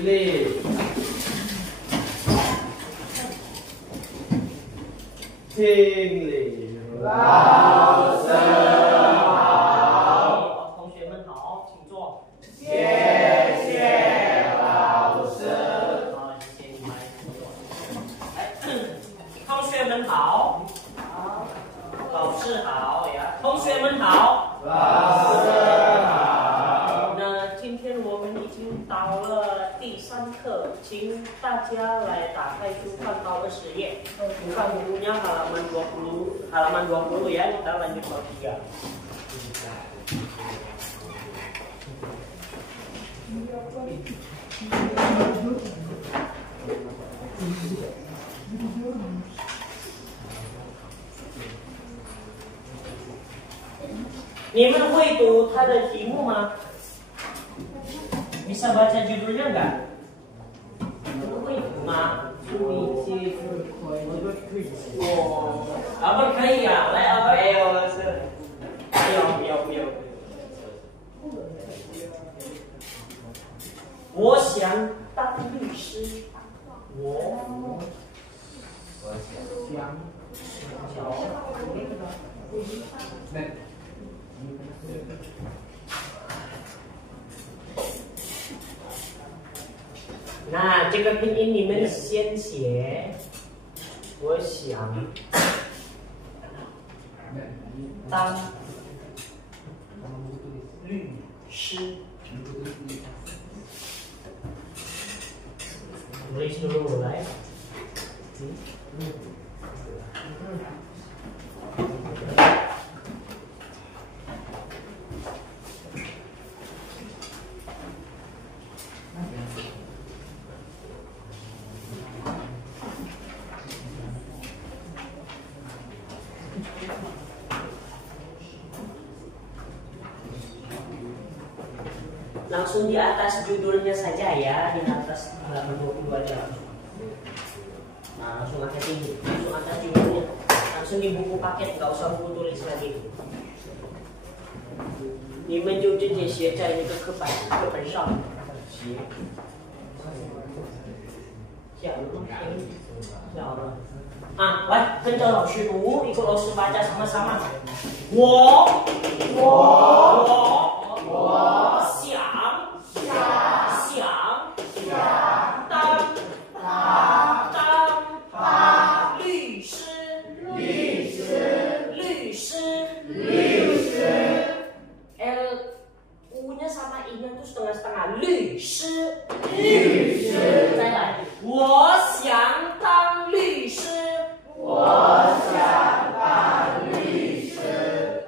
起立，听礼，老师好，同学们好，请坐。谢谢老师。好，谢谢你们。来，同学们好。好。老师好呀，同学们好。老师好。那今天我们已经到了第3课，请大家来打开书看到20页。Buka bukunya halaman 20 ya, kita lanjut bab 3. Ni们会读它的题目吗？ Bisa baca judulnya enggak?会读吗？ Albert 可以啊，来 Albert。没有了是。不要。我想当律师。我想。那这个拼音你们先写。我想当律师。Tulis dulu mulai. Langsung di atas judulnya saja ya, di atas halaman 22 aja. Nah, langsung atas tinggi, langsung atas judulnya, langsung di buku paket, nggak usah buku tulis lagi. 你们就直接写在那个课本上写。下了。啊，来跟着老师读，ikut 老师baca sama-sama。我当律师。U-nya sama I-nya tuh setengah-setengah. 律师。再来，我想当律师。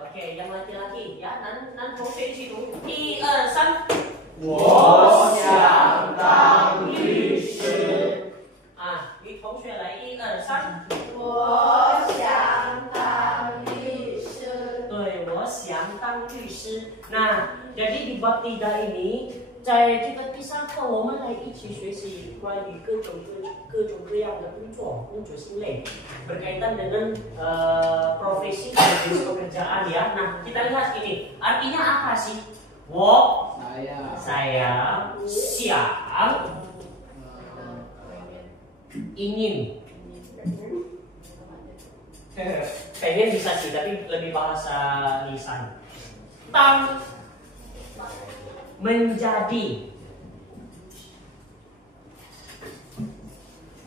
Oke, yang laki-laki ya, nan同学一起读，1、2、3。我想当律师。啊，女同学来，1、2、3。我想当律师。对，我想当律师。那jadi di bab 3 ini， 在这个第3课，我们来一起学习关于各种各样的工作性类 berkaitan dengan profesi dan jenis pekerjaan ya. Nah, kita lihat ini artinya apa sih? Saya siang ingin. Pengen bisa sih, tapi lebih bahasa lisan. Tang menjadi.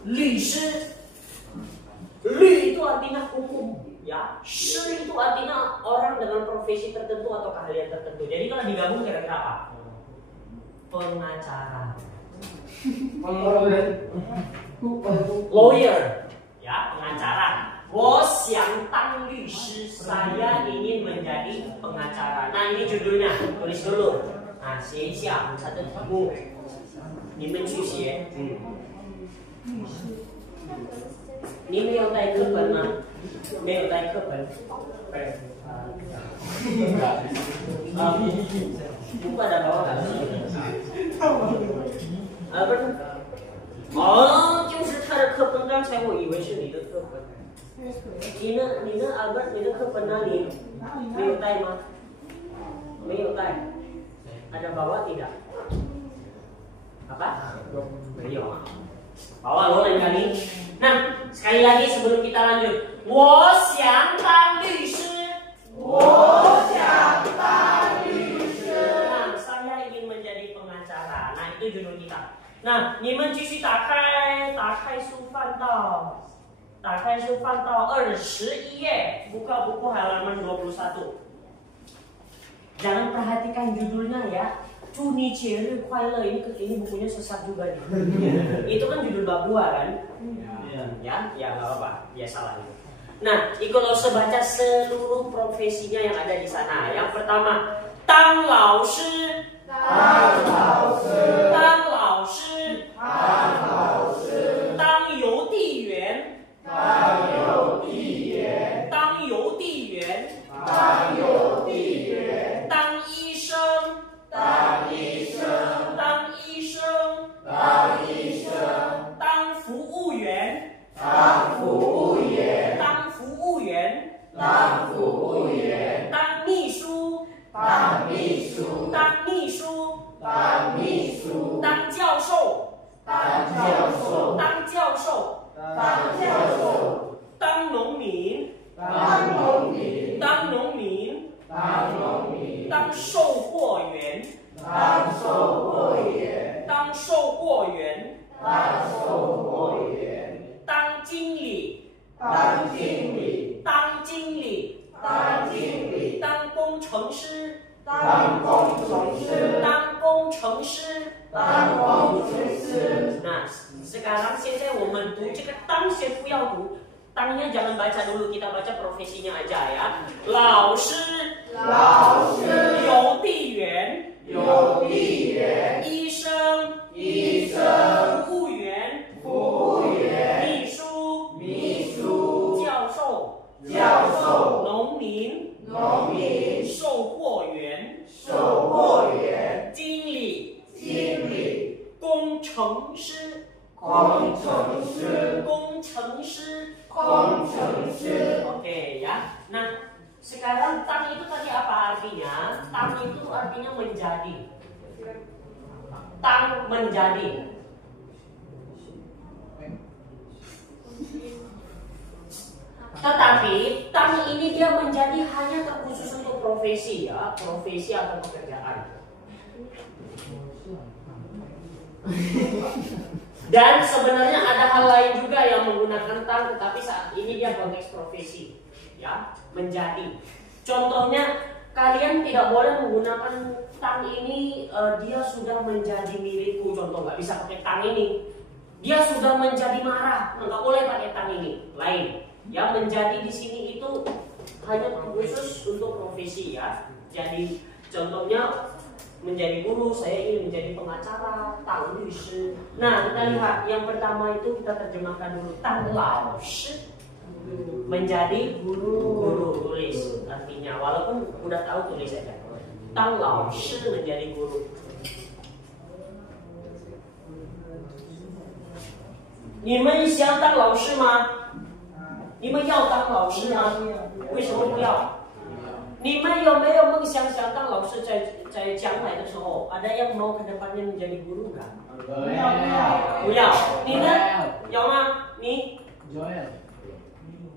律师。 律itu artinya hukum ya. Shi itu artinya orang dengan profesi tertentu atau keahlian tertentu. Jadi kalau digabung kira-kira apa? Pengacara. Lawyer ya, pengacara. 我想当律师, saya ingin menjadi pengacara. Nah, ini judulnya, tulis dulu. Nah, 写一下它的题目，你们去写。你没有带课本吗？没有带课本。buku ada bawa nggak sih？不是。哦，就是他的课本。刚才我以为是你的课本。你呢 Albert， 你的课本哪里？没有带吗？没有带。Ada bawa tidak? Apa? 没有啊。Bawa lo lain kali. Nah, sekali lagi sebelum kita lanjut. 我想当律师。我想当律师。Nah, saya ingin menjadi pengacara. Nah, itu judul kita. Nah, 你们继续打开书翻到21页，buka buku halaman 21. Jangan perhatikan judulnya ya. 祝你节日快乐, ini bukunya sesat juga nih. Itu kan judul bab 2 kan? Ya nggak apa-apa, ya salah itu. Nah, Iko Lause baca seluruh profesinya yang ada di sana. Yang pertama, 当老师，当老师，当老师，当老师，当邮递员，当邮递员，当邮递员，当邮递员，当医生。当医生，当医生，当医生，当服务员，当服务员，当服务员，当服务员，当秘书，当秘书，当秘书，当秘书，当教授，当教授，当教授，当教授，当农民，当农民，当农民，当农民，当售货员。当售货员，当售货员，当售货员，当经理，当经理，当经理，当经理，当工程师，当工程师，当工程师，当工程师。Nah, sekarang我们读这个当先不要读。Tangnya jangan baca dulu, kita baca profesinya aja ya. 老师，老师，邮递员，邮递员，医生，医生，服务员，服务员，秘书，秘书，教授，教授，农民，农民，售货员，售货员，经理，经理，工程师，工程师，工程师。工程师. Oke ya. Nah, sekarang tang itu tadi apa artinya? Tang itu artinya menjadi. Tang menjadi. Tetapi tang ini dia menjadi hanya terkhusus untuk profesi ya, profesi atau pekerjaan. Dan sebenarnya ada hal lain juga yang menggunakan tang, tetapi saat ini dia konteks profesi, ya, menjadi. Contohnya, kalian tidak boleh menggunakan tang ini, dia sudah menjadi milikku. Contoh, nggak bisa pakai tang ini. Dia sudah menjadi marah, nggak boleh pakai tang ini. Lain, ya, menjadi di sini itu hanya khusus untuk profesi, ya. Jadi, contohnya. Menjadi guru, saya ingin menjadi pengacara, tang律师. Nah, kita lihat yang pertama itu kita terjemahkan dulu, tang lao shi, menjadi guru tulis artinya, walaupun udah tahu tulis aja. Tang lao shi menjadi guru. 你们想当老师吗？你们要当老师吗？为什么不要？ 你们有没有梦想想当老师在将来的时候ada yang mau ke depannya menjadi guru nggak? 不要。你呢？有吗？你？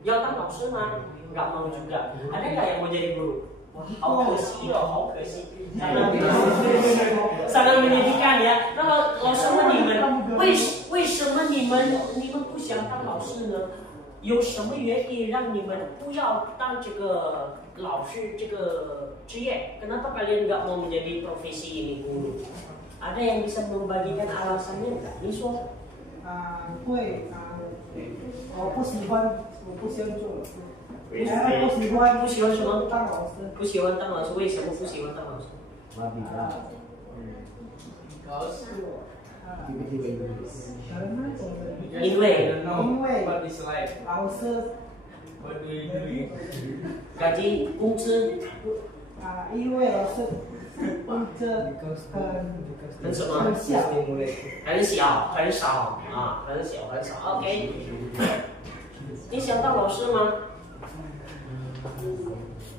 要当老师吗？nggak mau juga. Ada nggak yang mau jadi guru? Wah, 好可惜哦，好可惜。sangat menyedihkan ya. 那老师问你们，为什么你们不想当老师呢？ 有什么原因让你们不要当这个老师这个职业？ Kenapa kalian nggak mau menjadi profesi ini guru? Ada yang bisa membagikan alasannya nggak? 你说？会我不喜欢，我不想做老师。不喜欢什么？当老师。不喜欢当老师，为什么不喜欢当老师？因为老师gaji 工资因为老师工资很什么？很少啊，很少。OK， 你想当老师吗？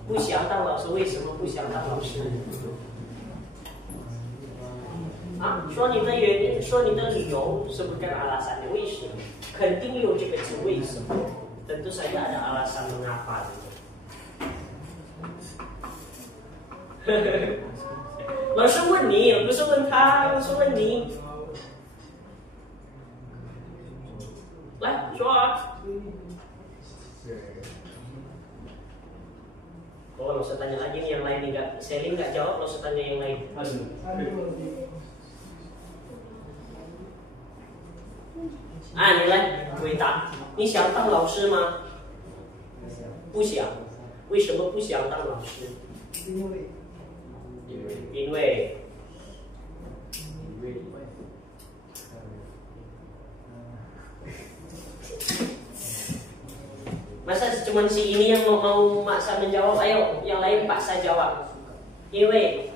不想当老师，为什么不想当老师？啊，说你的原因，说你的理由，sebutkan alasannya. 为什么？肯定有这个字为什么？tentu saja ada alasan mengapa. 老师问你，不是问他，老师问你。来说啊。Oh, langsung tanya lagi nih yang lain nih, nggak Selin nggak jawab, langsung tanya yang lain. Ah, 你来回答，你想当老师吗？不想。为什么不想当老师？因为 Masa cuma si ini yang mau maksa menjawab? Ayo, yang lain paksa jawab. 因为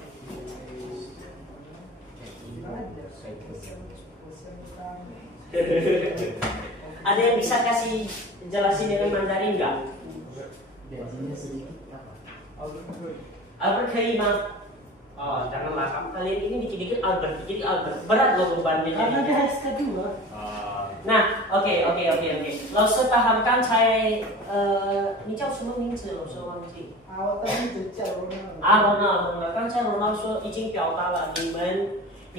ada yang bisa kasih jelasin dengan Mandarin nggak? Albert 可以吗？ Oh, janganlah kalian ini dikit-dikit Albert, jadi Albert berat loh bebannya. Karena dia S2. Nah, oke. 老师paham kan saya 你叫什么名字？老师忘记。我的名字叫Ronald。Ronald，刚才 Ronald 说已经表达了你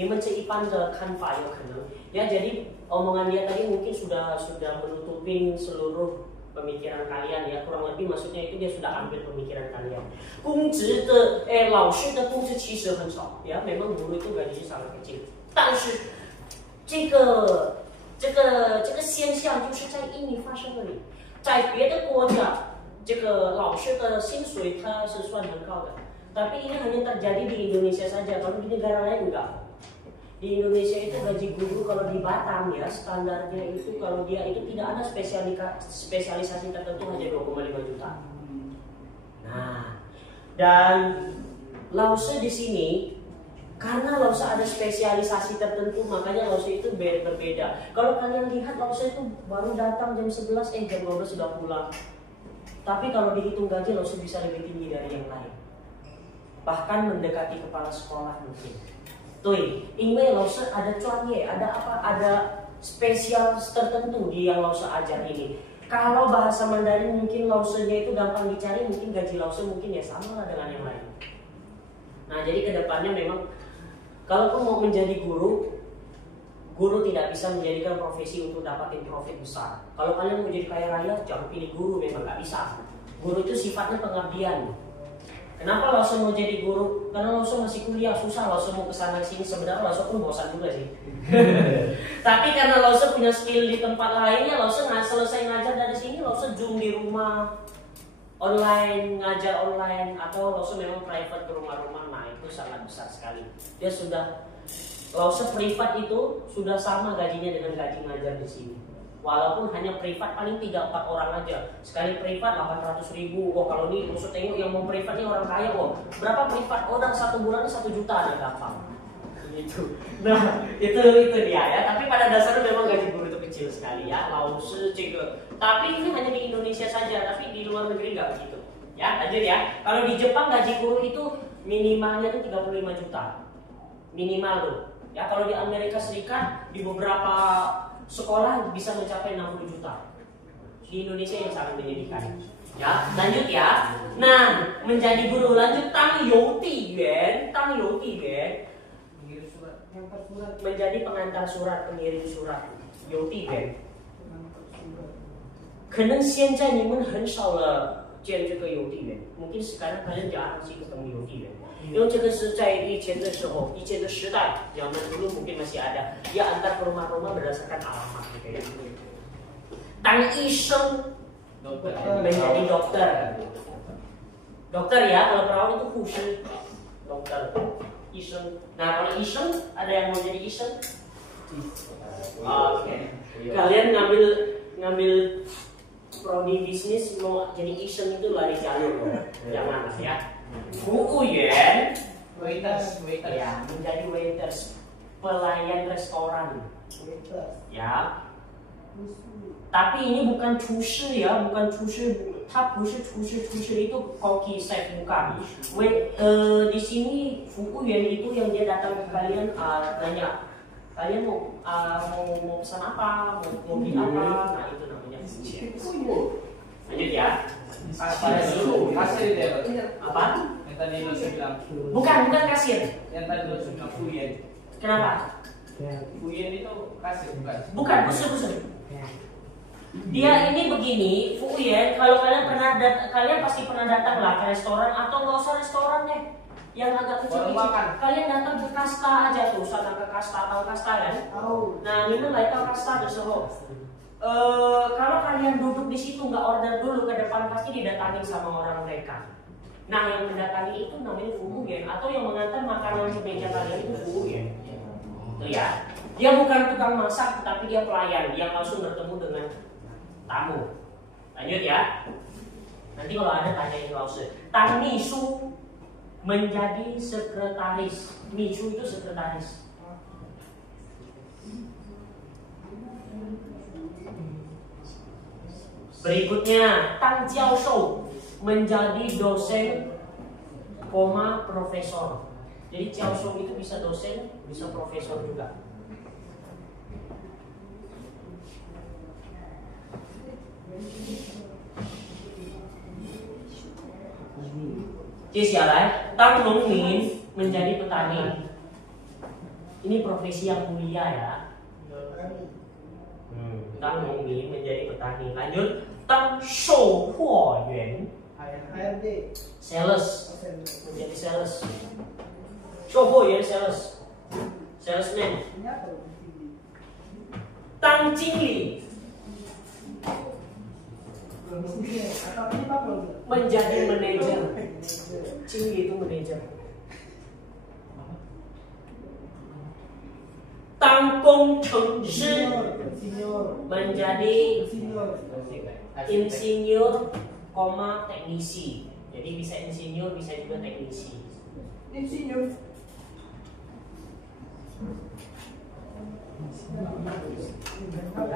们这一般的看法有可能ya, jadi omongan dia tadi mungkin sudah menutupin seluruh pemikiran kalian ya, kurang lebih maksudnya itu dia sudah ambil pemikiran kalian. 老师的工资其实很少ya, memang guru itu gajinya sangat kecil. 但是这个现象就是在印尼发生的，在别的国家这个老师的薪水它是算很高的， tapi ini hanya terjadi di Indonesia saja, kalau di negara lain enggak. Di Indonesia itu gaji guru kalau di Batam ya, standarnya itu kalau dia itu tidak ada spesialisasi tertentu hanya 2,5 juta. Nah, dan Lause di sini karena Lause ada spesialisasi tertentu, makanya Lause itu berbeda. Kalau kalian lihat Lause itu baru datang jam 11, jam 12 sudah pulang. Tapi kalau dihitung gaji Lause bisa lebih tinggi dari yang lain, bahkan mendekati kepala sekolah mungkin. Tuh, 因为老师 ada cuannya, ada spesial tertentu di yang Lause ajar ini. Kalau bahasa Mandarin mungkin Lausenya itu gampang dicari, mungkin gaji Lause mungkin ya sama lah dengan yang lain. Nah, jadi kedepannya memang kalau mau menjadi guru tidak bisa menjadikan profesi untuk dapatin profit besar. Kalau kalian mau jadi kaya raya, jangan pilih guru, memang nggak bisa. Guru itu sifatnya pengabdian. Kenapa Lause mau jadi guru? Karena Lause masih kuliah, susah Lause mau kesana sini. Sebenarnya Lause pun bosan juga sih. Tapi karena Lause punya skill di tempat lainnya, Lause nggak selesai ngajar dari sini, Lause zoom di rumah, online, ngajar online, atau Lause memang private ke rumah-rumah. Nah, itu sangat besar sekali. Dia sudah Lause privat itu sudah sama gajinya dengan gaji ngajar di sini. Walaupun hanya privat paling 3-4 orang aja. Sekali privat 800.000. Oh, kalau ini maksud tengok yang mau privat ini orang kaya. Oh, berapa privat? Oh, dan 1 bulannya 1 juta ada gampang. Gitu. Nah, itu dia ya. Tapi pada dasarnya memang gaji guru itu kecil sekali ya. Lause juga. Tapi ini hanya di Indonesia saja. Tapi di luar negeri nggak begitu. Ya, lanjut ya. Kalau di Jepang gaji guru itu minimalnya itu 35 juta. Minimal tuh. Ya, kalau di Amerika Serikat di beberapa sekolah bisa mencapai 60 juta. Di Indonesia yang sangat menyedihkan. Ya, lanjut ya. Nah, menjadi guru lanjut tang youti yuan. Menjadi pengantar surat, pengirim surat. Youti yuan. 可能现在你们很少了见这个邮递员, mungkin sekarang kalian jarang sih ketemu 邮递员. 因为这个是在以前的时候，以前的时代，zaman dulu mungkin masih ada. Dia antar ke rumah-rumah berdasarkan alamat gitu ya. 当医生 menjadi dokter. Dokter ya, kalau perawat itu 护士, dokter, 医生. Nah, kalau 医生 ada yang mau jadi 医生? Oke. Kalian ngambil prodi bisnis mau jadi 医生 itu lari jalur, jangan ya. 服务员 waiters ya, menjadi waiters, pelayan restoran ya. Tapi ini bukan 厨师 ya, bukan 厨师，它不是厨师，厨师itu koki chef bukan. Di sini 服务员 itu yang dia datang ke kalian nanya, kalian mau pesan apa, mau beli apa, nah itu namanya. Lanjut ya. Kasir dia. Apa? Yang tadi lo bilang. Bukan kasir. Yang tadi lo bilang fuyen. Kenapa? Fuyen itu kasir bukan? Bukan, busur. Dia ini begini, fuyen. Kalau kalian pasti pernah datang lah ke restoran atau nggak usah restoran deh, yang agak kecil-kecil. Kalian datang ke kasta aja tuh, sana ke kasta, tahu kasta kan? Nah, ini lah itu kasta Desoho. Kalau kalian duduk di situ nggak order dulu, ke depan pasti didatangi sama orang mereka. Nah, yang mendatangi itu namanya fuyen, atau yang mengantar makanan di meja kalian itu fuyen. Tuh ya, dia bukan tukang masak, tapi dia pelayan yang langsung bertemu dengan tamu. Lanjut ya. Nanti kalau ada tanyain Lause. Tang Misu menjadi sekretaris. Misu itu sekretaris. Berikutnya, Tang Jiaoshou menjadi dosen, profesor. Jadi Jiaoshou itu bisa dosen, bisa profesor juga. Jiaxialai, Tang Nongmin menjadi petani. Ini profesi yang mulia ya. Tang Nongmin menjadi petani. Lanjut, Tang Shouhuoyuan, sales, menjadi sales. Shouhuoyuan sales, salesman. Tang Jingli menjadi manajer. Jingli itu manajer. Tang Gongchengshi menjadi insinyur, teknisi. Jadi bisa insinyur, bisa juga teknisi.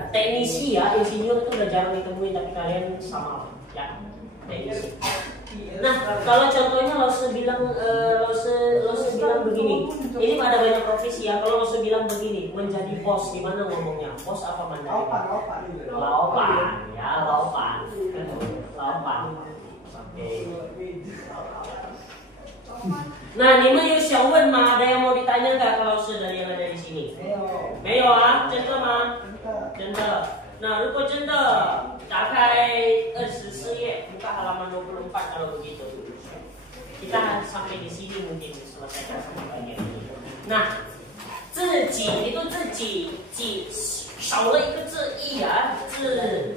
Teknisi ya, insinyur itu udah jarang ditemui, tapi kalian sama ya, teknisi. Nah, kalau contohnya Lause bilang begini, ini ada banyak profesi ya. Kalau Lause bilang begini, menjadi bos, gimana ngomongnya? Bos apa Mandarin? Laopan, ya laopan. Oke. Nah, ni们有想问吗？ ada yang mau ditanya nggak kalau sudah yang ada di sini? 没有啊，真的吗？真的。那如果真的，打开24页，buka halaman 24 kalau begitu. Kita sampai di sini mungkin selesaikan sampai bagian ini. Nah, 自己 itu 自己少了一个字义啊，自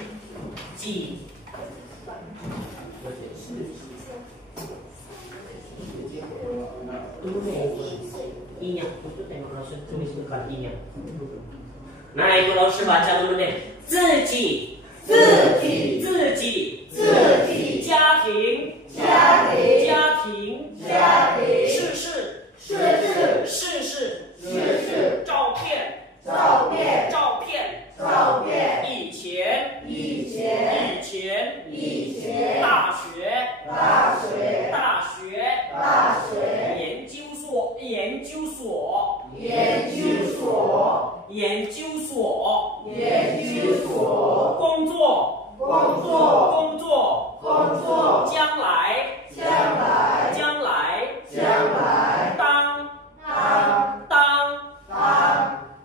己。I-nya itu tengok Lause tulis bukan I-nya. Nah, itu Lause baca dulu deh. 自己家庭事照片以前大学研究所工作将来当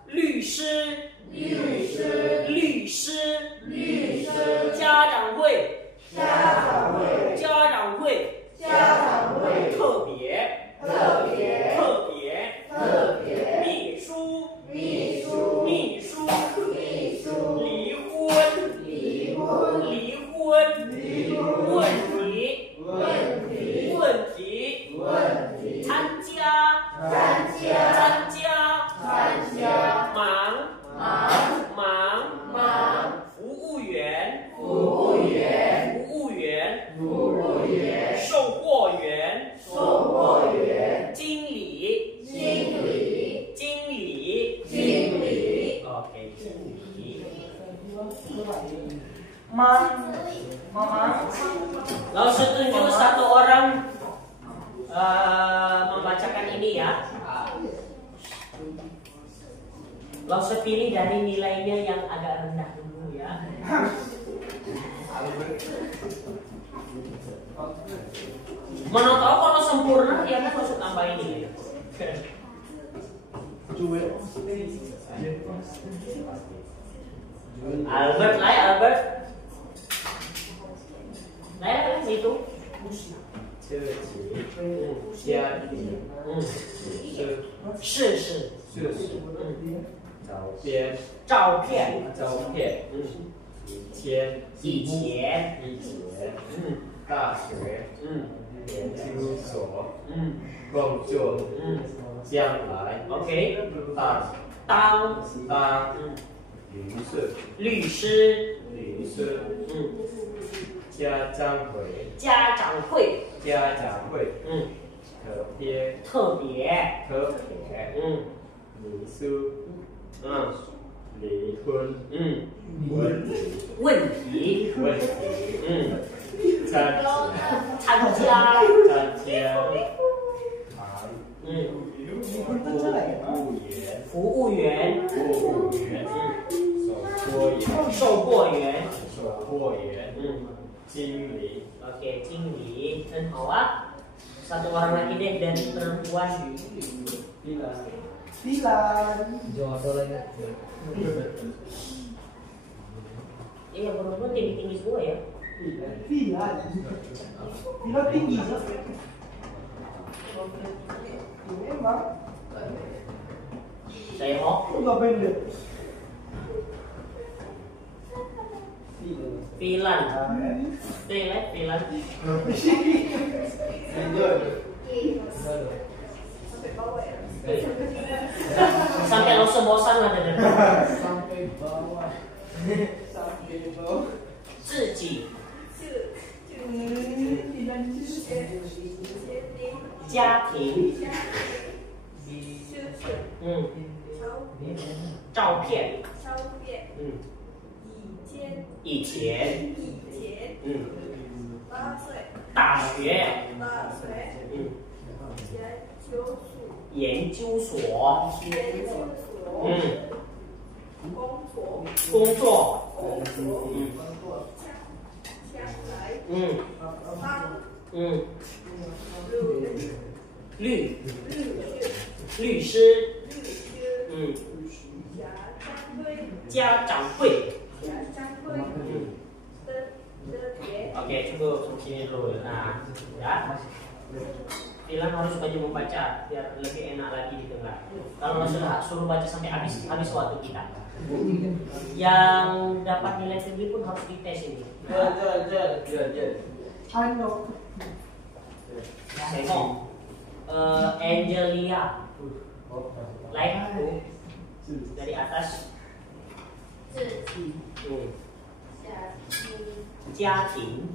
律师家长会特别秘书 Lalu setuju satu orang membacakan ini ya. Lalu saya pilih dari nilainya yang agak rendah dulu ya. Mana tahu kalau sempurna dia kan harus tambah ini. Albert lah, Albert. Lah itu.照片，以前，大学，研究所，工作，将来 ，OK， 当律师，家长会，特别，离婚，问题，参加，服务员，售货员，经理 ，OK， 经理，很好啊。Satu orang lagi deh dari perempuan. Iya, perempuan tinggi-tinggi semua ya. Bila tinggi so. Memang. Saya mau. Enggak pendek. Filan. Sampai lo bosan lah dari. Sampai bawah. 自己，家庭，照片，以前，大学，研究所，工作，律师，家长会，Oke, cukup sampai sini dulu. Nah, ya. Bilang harus banyak membaca biar lebih enak lagi di tengah. Kalau sudah suruh baca sampai habis waktu kita. Yang dapat nilai tinggi pun harus dites ini. Ano? Saya mau Angelia, like dari atas. 家庭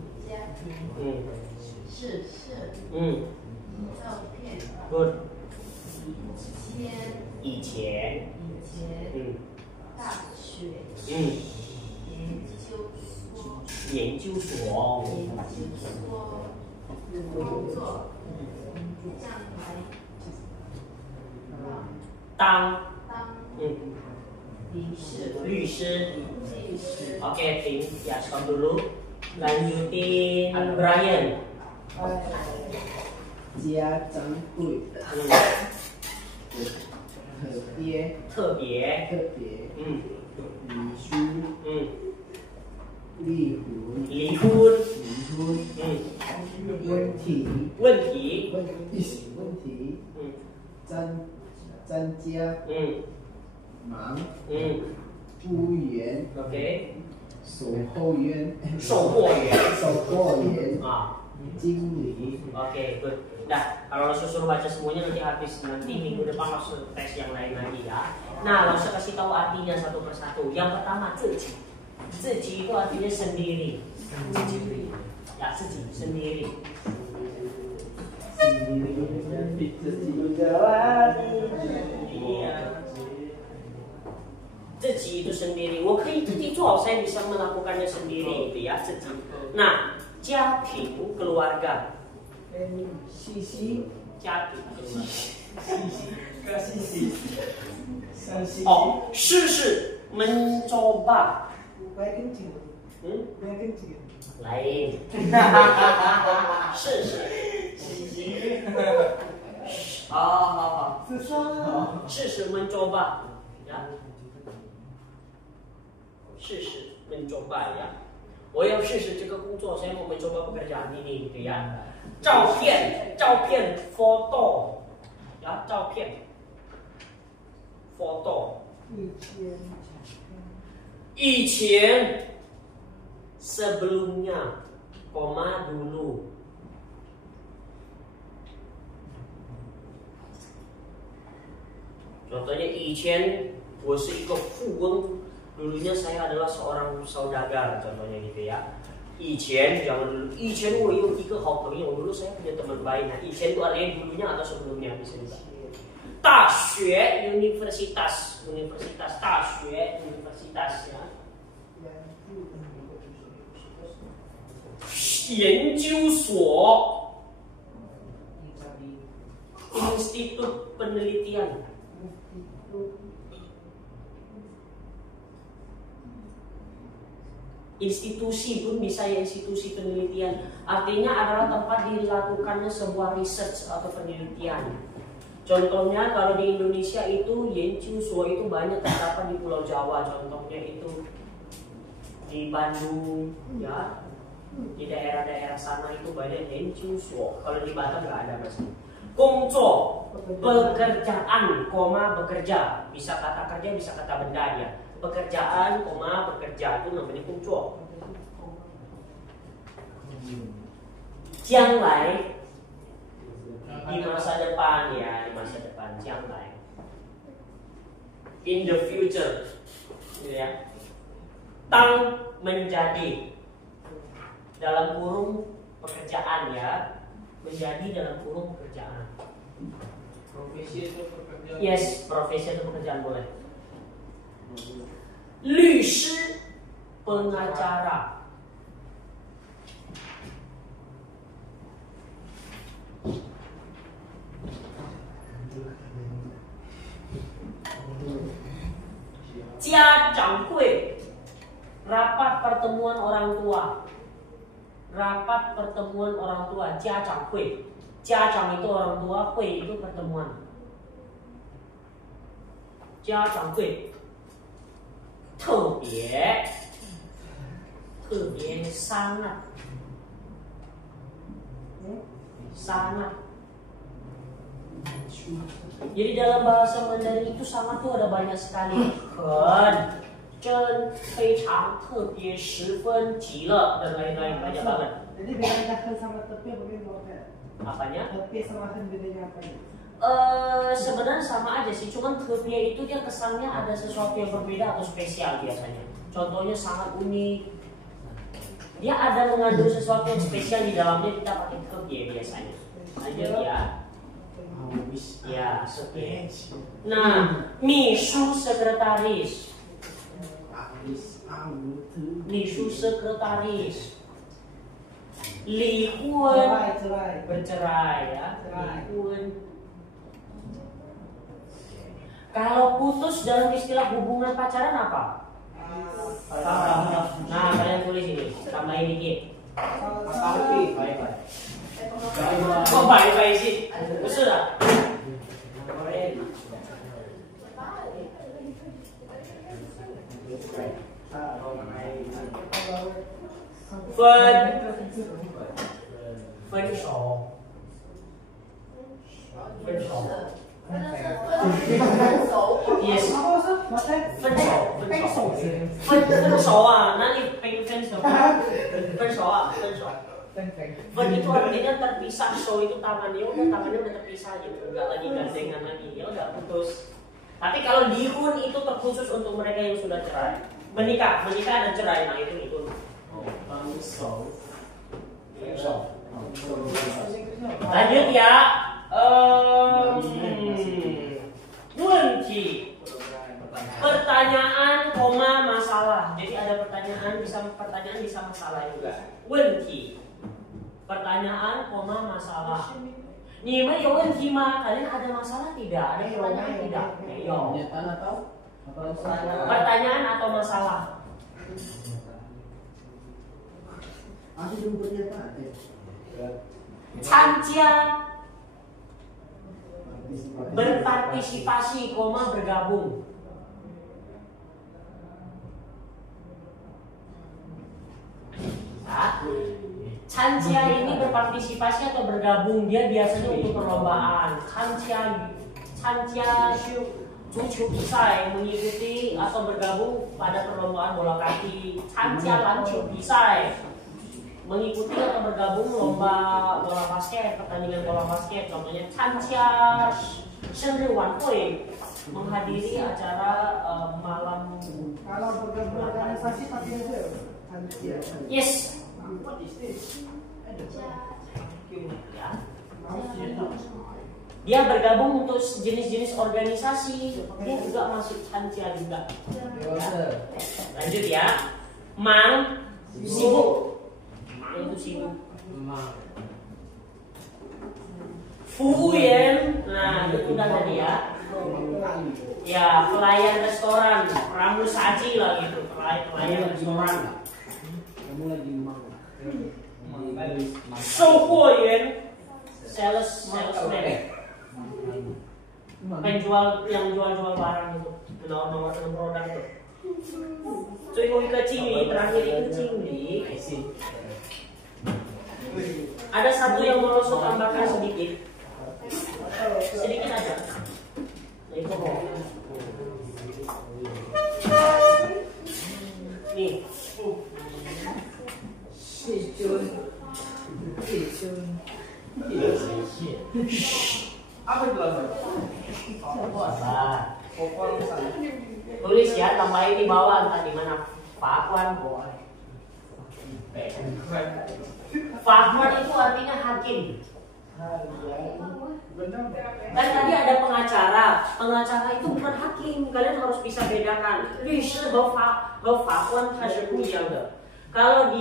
，good， 以前，大学，研究所，工作，当，律师，Oke, tim ya stop dulu. Lanjutin Brian. 家长会，特别，离婚，问题，增加，忙，服务员 Oke. 售货员啊，经理 Oke, good. Nah, kalau suruh baca semuanya nanti minggu depan langsung tes yang lain lagi ya. Nah, langsung kasih tahu artinya satu persatu. Yang pertama, 自己 itu artinya sendiri. Ya, 自己 sendiri. Jalan. Iya. 自己itu sendiri. 我可以自己做， saya bisa melakukannya sendiri itu ya, 自己. Nah, 家庭 keluarga. 家庭 oh, 试试 mencoba. Lain. 试试 好，试试 mencoba ya. 试试 mencoba ya. 我要试试这个工作, saya mau mencoba pekerjaan ini gitu ya. 照片 foto ya, 照片 foto. 以前 sebelumnya, koma dulu. Contohnya 以前我是一个富翁, dulunya saya adalah seorang saudagar, contohnya gitu ya. 以前 jangan dulu. 以前我有一个好朋友, dulu saya punya teman baik. Nah, 以前itu artinya dulunya atau sebelumnya bisa juga. 大学 universitas, 大学 universitas ya. 研究所 institut penelitian. Institusi pun bisa ya, institusi penelitian. Artinya adalah tempat dilakukannya sebuah research atau penelitian. Contohnya kalau di Indonesia itu Yencusuo itu banyak terdapat di Pulau Jawa. Contohnya itu di Bandung ya, di daerah-daerah sana itu banyak Yencusuo. Kalau di Batam nggak ada mas. Kongco, pekerjaan, koma bekerja. Bisa kata kerja, bisa kata benda dia. Pekerjaan, koma bekerja itu namanya kongco. Jianglai di masa depan ya, di masa depan jianglai. In the future, ya. Tang menjadi dalam kurung pekerjaan ya, menjadi dalam kurung pekerjaan. Profesi itu pekerjaan. Yes, profesi itu pekerjaan boleh. 律师 pengacara. Jiajanghui, rapat pertemuan orang tua. Rapat pertemuan orang tua, jiajanghui. Jiajang itu orang tua, hui itu pertemuan. Jiajanghui. 特别 sangat. Jadi dalam bahasa Mandarin itu sangat itu ada banyak sekali. 很真非常特别十分极乐 dan lain-lain banyak banget. Jadi bedanya kan sama tepi bagaimana? Apanya? Tepi sama kan bedanya apa ya? Sebenarnya sama aja sih, cuman kebia itu dia kesannya ada sesuatu yang berbeda atau spesial biasanya. Contohnya sangat unik. Dia ada mengandung sesuatu yang spesial di dalamnya, kita pakai kebia biasanya. Lanjut ya. Ya, oke. Nah, misu sekretaris. Misu sekretaris. Lihun bercerai ya. Lihun. Kalau putus dalam istilah hubungan pacaran apa? Nah, kalian tulis ini, tambahin dikit. Bye-bye. Kok bye-bye sih? Sudah. Yes. 分手啊，哪里分手？分手啊，分手。分itu artinya terpisah, so itu tangannya udah terpisah gitu, nggak lagi gandengan lagi, ya udah putus. Tapi kalau lihun itu terkhusus untuk mereka yang sudah cerai. Menikah dan cerai, nah itu lihun. Lanjut ya. 问题 pertanyaan koma masalah. Jadi ada pertanyaan bisa masalah juga. 问题 pertanyaan koma masalah. 你们有问题吗? Kalian ada masalah tidak? Ada pertanyaan tidak? Ayo. Pertanyaan atau masalah? Canja berpartisipasi, koma bergabung. Canja ini berpartisipasi atau bergabung, dia biasanya untuk perlombaan. Canja足球 pisai, mengikuti atau bergabung pada perlombaan bola kaki. Canja lancio pisai, mengikuti atau bergabung lomba bola basket, pertandingan bola basket. Contohnya Canja Shenri Wanhui, menghadiri acara malam. Kalau bergabung organisasi pakai itu ya? Yes. Dia bergabung untuk jenis-jenis organisasi, dia juga masuk Canja juga. Lanjut ya. Mang sibuk, itu sibuk. Fuyen, nah itu kan tadi ya. Ya, pelayan restoran, ramu saji lah gitu, pelayan restoran. Souhuyen, salesman, penjual yang jual barang itu, nomor produk itu. Cuy ke Cingli, terakhir itu Cingli. Ada satu yang mau saya tambahkan sedikit aja. Itu nih. Apa itu langsung? Tulis ya, tambahin di bawah entah di mana. Fakwan boy. Fakwan itu artinya hakim. Dan tadi ada pengacara. Pengacara itu bukan hakim. Kalian harus bisa bedakan. Kalau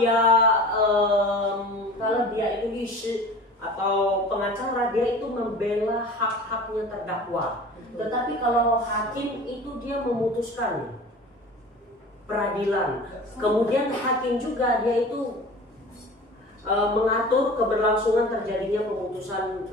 dia itu lyshi atau pengacara, dia itu membela hak-haknya terdakwa. Tetapi kalau hakim itu dia memutuskan peradilan. Kemudian hakim juga dia itu mengatur keberlangsungan terjadinya keputusan.